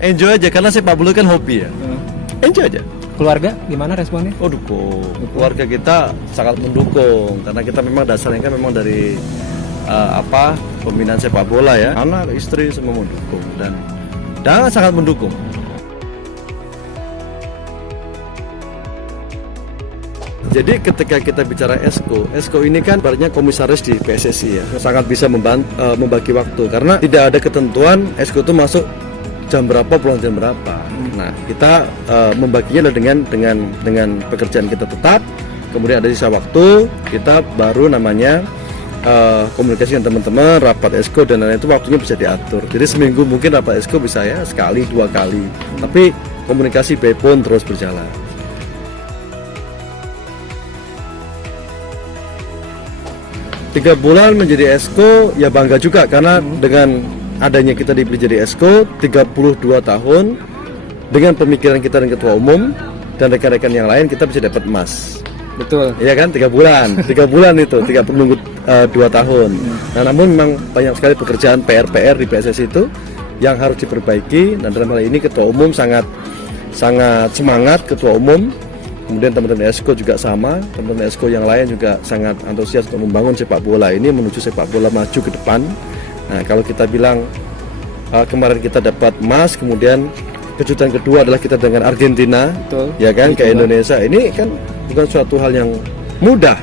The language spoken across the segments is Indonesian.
enjoy aja karena sepak bola kan hobi ya. Enjoy aja. Keluarga gimana responnya? Oh, dukung. Keluarga kita sangat mendukung karena kita memang dasarnya kan memang dari pembinaan sepak bola ya. Anak, istri semua mendukung dan sangat mendukung. Jadi ketika kita bicara Esko ini kan ibaratnya komisaris di PSSI ya, sangat bisa membagi waktu karena tidak ada ketentuan Esko itu masuk jam berapa, pulang jam berapa. Nah, kita membaginya dengan pekerjaan kita tetap, kemudian ada sisa waktu kita baru namanya komunikasi dengan teman-teman, rapat Esko dan lain-lain itu waktunya bisa diatur. Jadi seminggu mungkin rapat Esko bisa ya sekali, 2 kali, tapi komunikasi by phone terus berjalan. 3 bulan menjadi Esko ya bangga juga karena dengan adanya kita dipilih jadi Esko 32 tahun dengan pemikiran kita dan ketua umum dan rekan-rekan yang lain kita bisa dapat emas. Betul. Iya kan 3 bulan. 3 bulan itu 3 menunggu 2 tahun. Nah, namun memang banyak sekali pekerjaan PR di PSSI itu yang harus diperbaiki dan dalam hal ini ketua umum sangat semangat ketua umum. Kemudian teman-teman Esko juga sama, teman-teman Esko yang lain juga sangat antusias untuk membangun sepak bola ini menuju sepak bola maju ke depan. Nah, kalau kita bilang kemarin kita dapat emas, kemudian kejutan kedua adalah kita dengan Argentina, betul, ya kan, ke Indonesia. Ini kan bukan suatu hal yang mudah.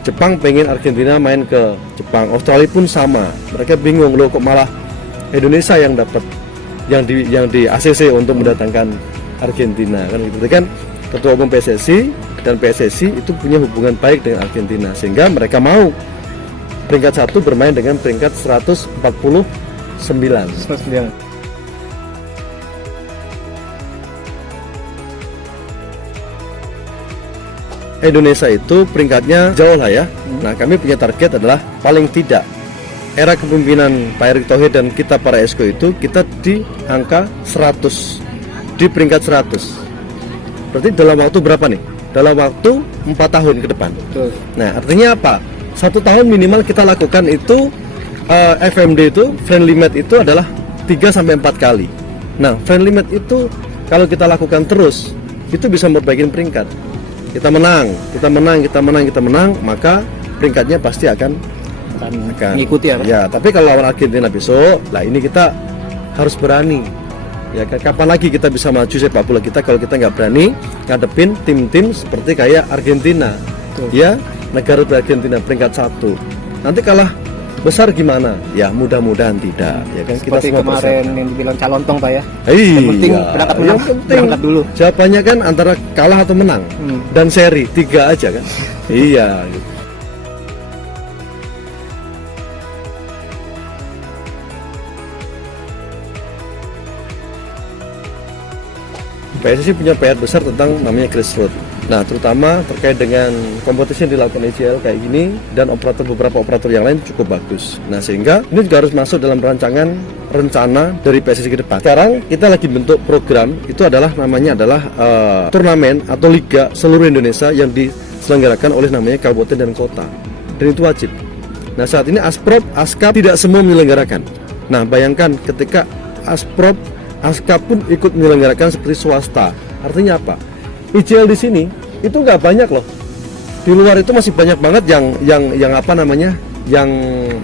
Jepang pengen Argentina main ke Jepang, Australia pun sama. Mereka bingung loh kok malah Indonesia yang dapat yang di ACC untuk mendatangkan Argentina kan gitu kan. Ketua umum PSSI dan PSSI itu punya hubungan baik dengan Argentina sehingga mereka mau peringkat 1 bermain dengan peringkat 149. Indonesia itu peringkatnya jauh lah ya. Nah, kami punya target adalah paling tidak era kepemimpinan Pak Erick Thohir dan kita para Esko itu kita di angka 100, di peringkat 100. Berarti dalam waktu berapa nih? Dalam waktu 4 tahun ke depan. Betul. Nah, artinya apa? 1 tahun minimal kita lakukan itu FMD itu, friendly match itu adalah 3-4 kali. Nah, friendly match itu kalau kita lakukan terus, itu bisa memperbaiki peringkat. Kita menang, maka peringkatnya pasti akan mengikuti ya. Tapi kalau lawan Argentina besok, lah ini kita harus berani. Ya, kapan lagi kita bisa maju sepak bola kita kalau kita nggak berani ngadepin tim-tim seperti kayak Argentina. Betul. Ya, negara Argentina peringkat 1. Nanti kalah besar gimana? Ya, mudah-mudahan tidak. Ya kan, seperti kita kemarin yang dibilang calon tong Pak ya. Yang penting berangkat dulu. Jawabannya kan antara kalah atau menang dan seri 3 aja kan. Iya. Gitu. PSSI punya PR besar tentang namanya grassroots. Nah, terutama terkait dengan kompetisi yang dilakukan ICL kayak gini dan beberapa operator yang lain cukup bagus. Nah, sehingga ini juga harus masuk dalam rencana dari PSSI ke depan. Sekarang kita lagi bentuk program itu adalah namanya turnamen atau liga seluruh Indonesia yang diselenggarakan oleh namanya kabupaten dan kota. Dan itu wajib. Nah, saat ini Asprop, Askap tidak semua menyelenggarakan. Nah, bayangkan ketika Asprop, Askap pun ikut menyelenggarakan seperti swasta. Artinya apa? ICL di sini itu nggak banyak loh. Di luar itu masih banyak banget yang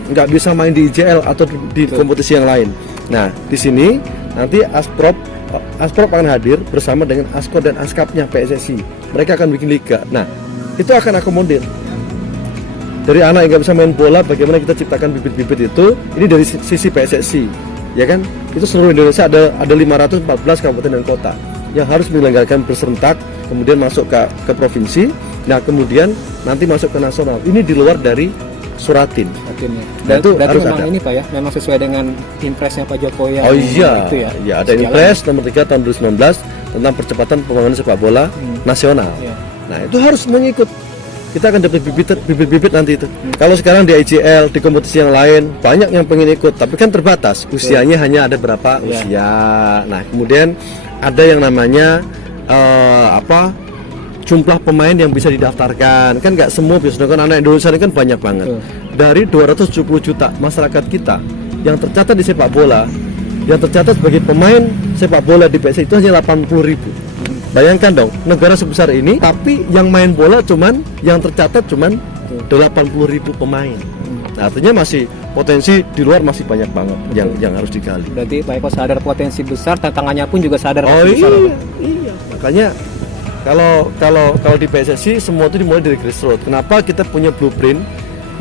nggak bisa main di ICL atau di kompetisi yang lain. Nah, di sini nanti Asprop akan hadir bersama dengan Asko dan Askapnya PSSI. Mereka akan bikin liga. Nah, itu akan akomodir. Dari anak yang nggak bisa main bola, bagaimana kita ciptakan bibit-bibit itu? Ini dari sisi PSSI. Ya kan, itu seluruh Indonesia ada 514 kabupaten dan kota yang harus menyelenggarakan berserentak, kemudian masuk ke provinsi, nah kemudian nanti masuk ke nasional. Ini di luar dari Suratin. Dan itu harus memang ada. Ini Pak ya, memang sesuai dengan impresnya Pak Jokowi. Oh iya, itu ya. Ya ada impres nomor 3 tahun 2019 tentang percepatan pembangunan sepak bola nasional. Ya. Nah itu harus mengikut. Kita akan dapat bibit-bibit nanti itu. Kalau sekarang di ICL, di kompetisi yang lain banyak yang pengen ikut, tapi kan terbatas. Usianya hanya ada berapa usia. Nah, kemudian ada yang namanya jumlah pemain yang bisa didaftarkan. Kan nggak semua bisa, kan anak Indonesia ini kan banyak banget. Dari 270 juta masyarakat kita yang tercatat di sepak bola, yang tercatat sebagai pemain sepak bola di PSSI itu hanya 80.000. Bayangkan dong, negara sebesar ini tapi yang main bola yang tercatat cuman 80.000 pemain. Nah, artinya masih potensi di luar masih banyak banget yang harus digali. Berarti Pak Eko sadar potensi besar, tantangannya pun juga sadar Oh besar. iya. Makanya kalau di PSSI semua itu dimulai dari grassroots. Kenapa kita punya blueprint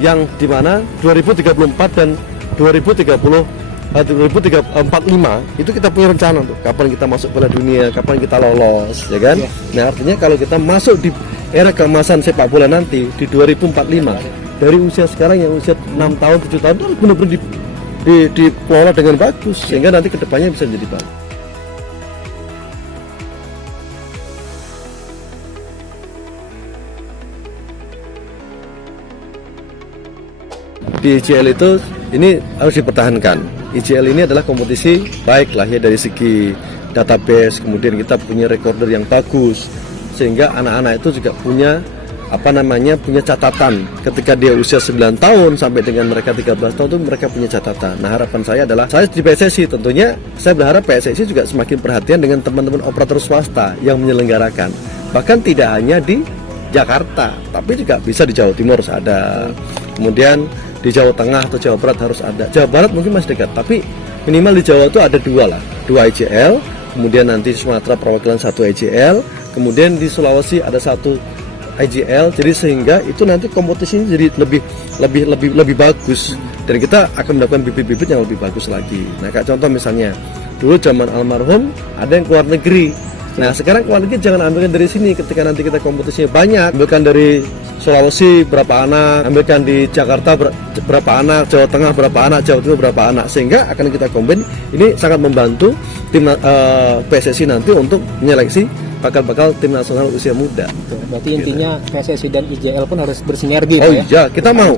yang dimana 2034 dan 2045 itu kita punya rencana tuh kapan kita masuk Piala Dunia, kapan kita lolos, ya kan? Nah, artinya kalau kita masuk di era keemasan sepak bola nanti di 2045 dari usia sekarang yang usia 6 tahun, 7 tahun itu harus benar-benar dikelola dengan bagus sehingga nanti kedepannya bisa menjadi bagus. Di IJL itu ini harus dipertahankan. IJL ini adalah kompetisi baik lah ya dari segi database, kemudian kita punya recorder yang bagus sehingga anak-anak itu juga punya punya catatan ketika dia usia 9 tahun sampai dengan mereka 13 tahun itu mereka punya catatan. Nah, harapan saya adalah saya di PSSI tentunya saya berharap PSSI juga semakin perhatian dengan teman-teman operator swasta yang menyelenggarakan. Bahkan tidak hanya di Jakarta, tapi juga bisa di Jawa Timur harus ada. Kemudian di Jawa Tengah atau Jawa Barat harus ada. Jawa Barat mungkin masih dekat, tapi minimal di Jawa itu ada 2 IJL, kemudian nanti di Sumatera perwakilan 1 IJL, kemudian di Sulawesi ada 1 IJL, jadi sehingga itu nanti kompetisinya jadi lebih bagus dan kita akan mendapatkan bibit-bibit yang lebih bagus lagi. Nah, kayak contoh misalnya dulu zaman almarhum ada yang keluar negeri. Nah, sekarang keluar negeri jangan ambilkan dari sini ketika nanti kita kompetisinya banyak, ambilkan dari Sulawesi berapa anak, ambilkan di Jakarta berapa anak, Jawa Tengah berapa anak, Jawa Timur berapa anak, sehingga akan kita combine. Ini sangat membantu tim PSSI nanti untuk menyeleksi bakal tim nasional usia muda. Berarti intinya PSSI dan IJL pun harus bersinergi. Oh iya, kita mau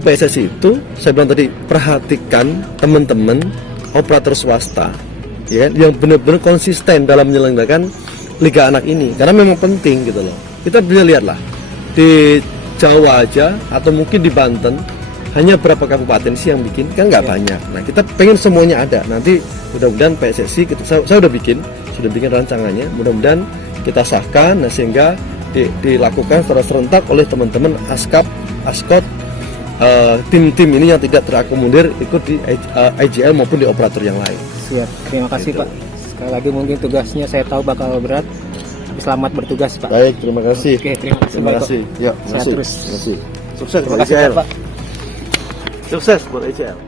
PSSI itu saya bilang tadi perhatikan teman-teman operator swasta, ya, yang benar-benar konsisten dalam menyelenggarakan liga anak ini karena memang penting gitu loh. Kita bisa lihatlah di Jawa aja atau mungkin di Banten hanya berapa kabupaten sih yang bikin, kan nggak banyak. Nah, kita pengen semuanya ada. Nanti mudah-mudahan PSSI saya sudah bikin rancangannya, mudah-mudahan kita sahkan, nah, sehingga dilakukan secara serentak oleh teman-teman ASKOT tim-tim ini yang tidak terakomodir ikut di IJL maupun di operator yang lain. Siap, terima kasih gitu. Pak. Sekali lagi mungkin tugasnya saya tahu bakal berat, tapi selamat bertugas Pak. Baik, terima kasih. Oke, terima kasih. Ya, Sehat terus. Sukses Terima buat kasih IJL. Pak. Sukses buat IJL.